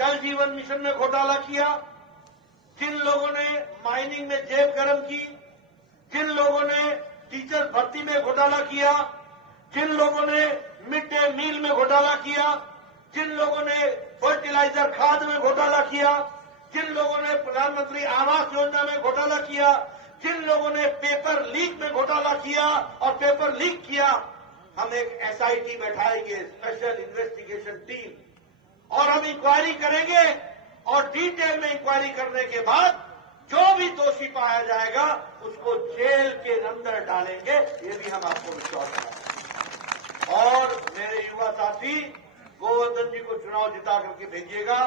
जल जीवन मिशन में घोटाला किया, जिन लोगों ने माइनिंग में जेब गरम की, जिन लोगों ने टीचर भर्ती में घोटाला किया, जिन लोगों ने मिड डे मील में घोटाला किया, जिन लोगों ने फर्टिलाइजर खाद में घोटाला किया, जिन लोगों ने प्रधानमंत्री आवास योजना में घोटाला किया, जिन लोगों ने पेपर लीक में घोटाला किया और पेपर लीक किया, हम एक एसआईटी बैठाएंगे, स्पेशल इन्वेस्टिगेशन टीम, और हम इंक्वायरी करेंगे और डिटेल में इंक्वायरी करने के बाद जो भी दोषी पाया जाएगा उसको जेल के अंदर डालेंगे। ये भी हम आपको विश्वास दिलाएंगे। और मेरे युवा साथी, गोवर्धन जी को चुनाव जिता करके भेजिएगा।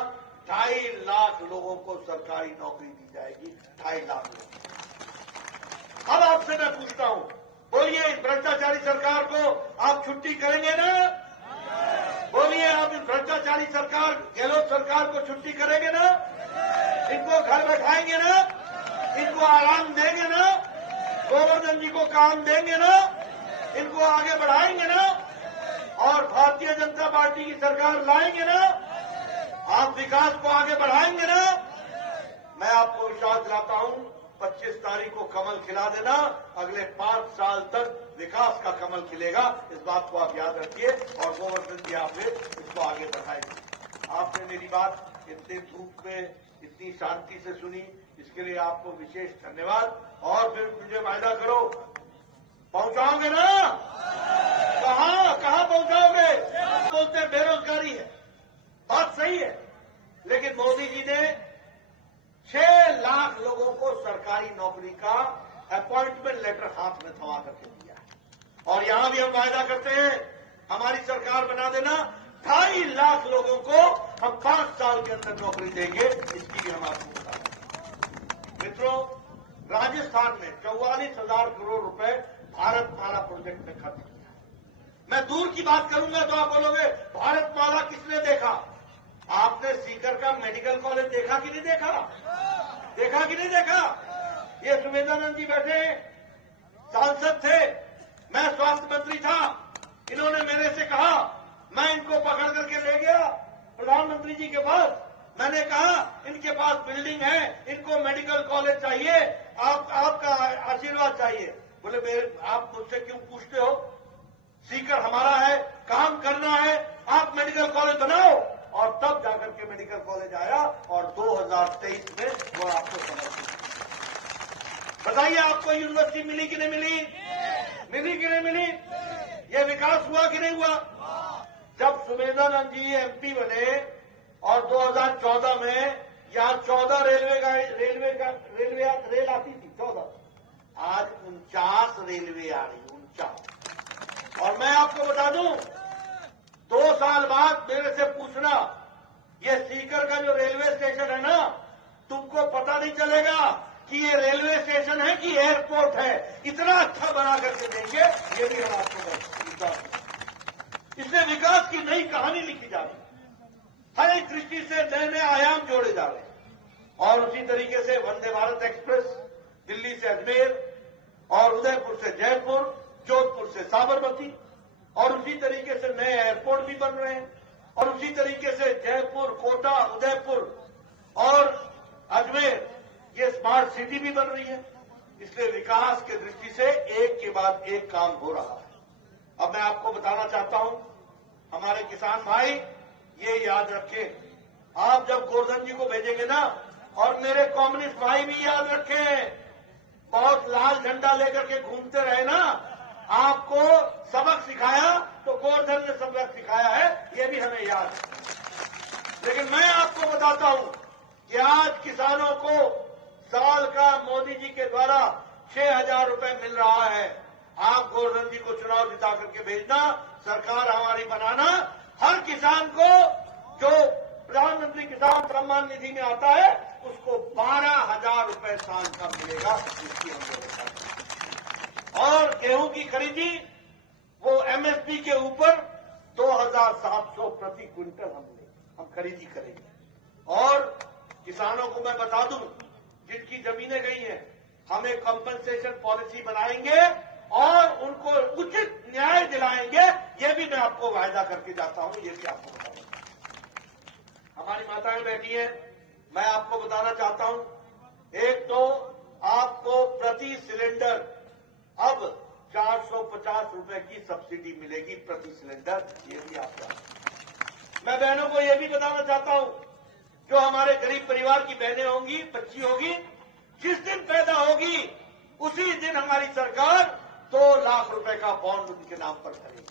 2.5 लाख लोगों को सरकारी नौकरी दी जाएगी। 2.5 लाख लोग। अब आपसे मैं पूछता हूं, बोलिए, इस भ्रष्टाचारी सरकार को आप छुट्टी करेंगे ना? बोलिए, आप इस भ्रष्टाचारी सरकार, गहलोत सरकार को छुट्टी करेंगे ना? इनको घर बैठाएंगे ना? इनको आराम देंगे ना? गोवर्धन जी को काम देंगे ना? इनको आगे बढ़ाएंगे ना? और भारतीय जनता पार्टी की सरकार लाएंगे ना? आप विकास को आगे बढ़ाएंगे ना? मैं आपको विश्वास दिलाता हूं, 25 तारीख को कमल खिला देना, अगले 5 साल तक विकास का कमल खिलेगा। इस बात को आप याद रखिए और गोवर्धन जी आपने इसको आगे बढ़ाएंगे। आपने मेरी बात इतनी धूप में इतनी शांति से सुनी, इसके लिए आपको विशेष धन्यवाद। और फिर मुझे वायदा करो, पहुंचाओगे ना? कहां पहुंचाओगे? बोलते हैं बेरोजगारी है, बात सही है, लेकिन मोदी जी ने 6 लाख लोगों को सरकारी नौकरी का अपॉइंटमेंट लेटर हाथ में थमा करके दिया है। और यहां भी हम वायदा करते हैं, हमारी सरकार बना देना, 2.5 लाख लोगों को हम 5 साल के अंदर नौकरी देंगे। इसकी भी हम आपको बता दें। मित्रों, राजस्थान में 44,000 करोड़ रुपए भारतमाला प्रोजेक्ट में खर्च किया। मैं दूर की बात करूंगा तो आप बोलोगे, भारतमाला किसने देखा? आपने सीकर का मेडिकल कॉलेज देखा कि नहीं देखा? देखा कि नहीं देखा? ये सुमेधानंद जी बैठे सांसद थे, मैं स्वास्थ्य मंत्री था, इन्होंने मेरे से कहा, मैं इनको पकड़ करके ले गया प्रधानमंत्री जी के पास। मैंने कहा, इनके पास बिल्डिंग है, इनको मेडिकल कॉलेज चाहिए, आपका आशीर्वाद चाहिए। बोले, आप मुझसे क्यों पूछते हो? सीकर हमारा है, काम करना है, आप मेडिकल कॉलेज बनाओ। और तब जाकर के मेडिकल कॉलेज आया और 2023 में वो आपको समर्पित। बताइए, आपको यूनिवर्सिटी मिली कि नहीं मिली? मिली कि नहीं मिली? ये विकास हुआ कि नहीं हुआ? जब सुमेधानंद जी एमपी बने और 2014 में यहां 14 रेल आती थी, 14, आज 49 रेलवे आ रही, 49। और मैं आपको बता दूं, 2 साल बाद मेरे से पूछना, ये सीकर का जो रेलवे स्टेशन है ना, तुमको पता नहीं चलेगा कि ये रेलवे स्टेशन है कि एयरपोर्ट है। इतना अच्छा बना करके देंगे, ये भी हम आपको बताएंगे। इसमें विकास की नई कहानी लिखी जा रही है, हर एक दृष्टि से नए नए आयाम जोड़े जा रहे हैं। और उसी तरीके से वंदे भारत एक्सप्रेस दिल्ली से अजमेर और उदयपुर से जयपुर, जोधपुर से साबरमती, और उसी तरीके से नए एयरपोर्ट भी बन रहे हैं, और उसी तरीके से जयपुर, कोटा, उदयपुर और अजमेर, ये स्मार्ट सिटी भी बन रही है। इसलिए विकास की दृष्टि से एक के बाद एक काम हो रहा है। अब मैं आपको बताना चाहता हूं, हमारे किसान भाई ये याद रखें, आप जब गोवर्धन जी को भेजेंगे ना, और मेरे कम्युनिस्ट भाई भी याद रखें, बहुत लाल झंडा लेकर के घूमते रहे ना, आपको सबक सिखाया तो गोवर्धन ने सबक सिखाया है, ये भी हमें याद है। लेकिन मैं आपको बताता हूं कि आज किसानों को साल का मोदी जी के द्वारा 6,000 रुपए मिल रहा है। आप गोवर्धन जी को चुनाव जिता करके भेजना, सरकार हमारी बनाना, हर किसान को जो प्रधानमंत्री किसान सम्मान निधि में आता है उसको 12,000 रुपए साल का मिलेगा। इसकी हम व्यवस्था करेंगे। और गेहूं की खरीदी वो एमएसपी के ऊपर 2,700 प्रति क्विंटल हम खरीदी करेंगे। और किसानों को मैं बता दूं, जिनकी जमीनें गई हैं, हम एक कंपनसेशन पॉलिसी बनाएंगे और उनको उचित न्याय दिलाएंगे। ये भी मैं आपको वायदा करके जाता हूं, ये भी आपको बताऊंगा। हमारी माताएं बैठी हैं, मैं आपको बताना चाहता हूं, एक तो आपको प्रति सिलेंडर अब 450 रुपए की सब्सिडी मिलेगी प्रति सिलेंडर, ये भी आप जानते। मैं बहनों को यह भी बताना चाहता हूं, जो हमारे गरीब परिवार की बहनें होंगी, बच्ची होगी, जिस दिन पैदा होगी उसी दिन हमारी सरकार 2 लाख रुपए का बॉन्ड उनके नाम पर करेगी।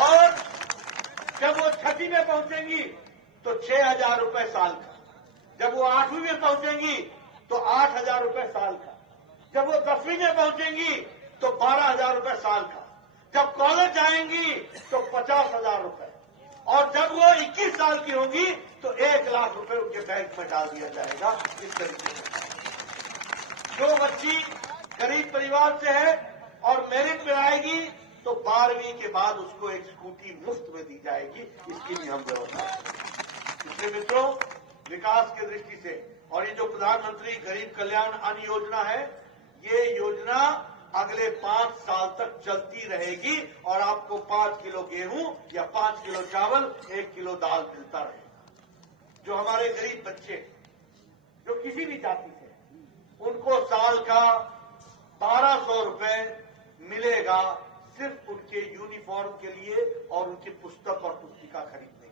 और जब वो 6वीं में पहुंचेंगी तो 6,000 रुपए साल का, जब वो 8वीं में पहुंचेंगी तो 8,000 रुपए साल का, जब वो 10वीं में पहुंचेंगी तो 12,000 रुपए साल का, जब कॉलेज जाएंगी तो 50,000 रुपए, और जब वो 21 साल की होंगी तो 1 लाख रुपए उनके बैंक में डाल दिया जाएगा। इस तरीके से जो बच्ची गरीब परिवार से है और मेरिट में आएगी तो 12वीं के बाद उसको एक स्कूटी मुफ्त में दी जाएगी, इसकी भी हम व्यवस्था करेंगे। इसलिए मित्रों, विकास की दृष्टि से, और ये जो प्रधानमंत्री गरीब कल्याण अन्न योजना है, ये योजना अगले 5 साल तक चलती रहेगी और आपको 5 किलो गेहूं या 5 किलो चावल, 1 किलो दाल मिलता रहेगा। जो हमारे गरीब बच्चे, जो किसी भी जाति से, उनको साल का 1200 रुपए मिलेगा सिर्फ उनके यूनिफॉर्म के लिए और उनकी पुस्तक और पुस्तिका खरीदने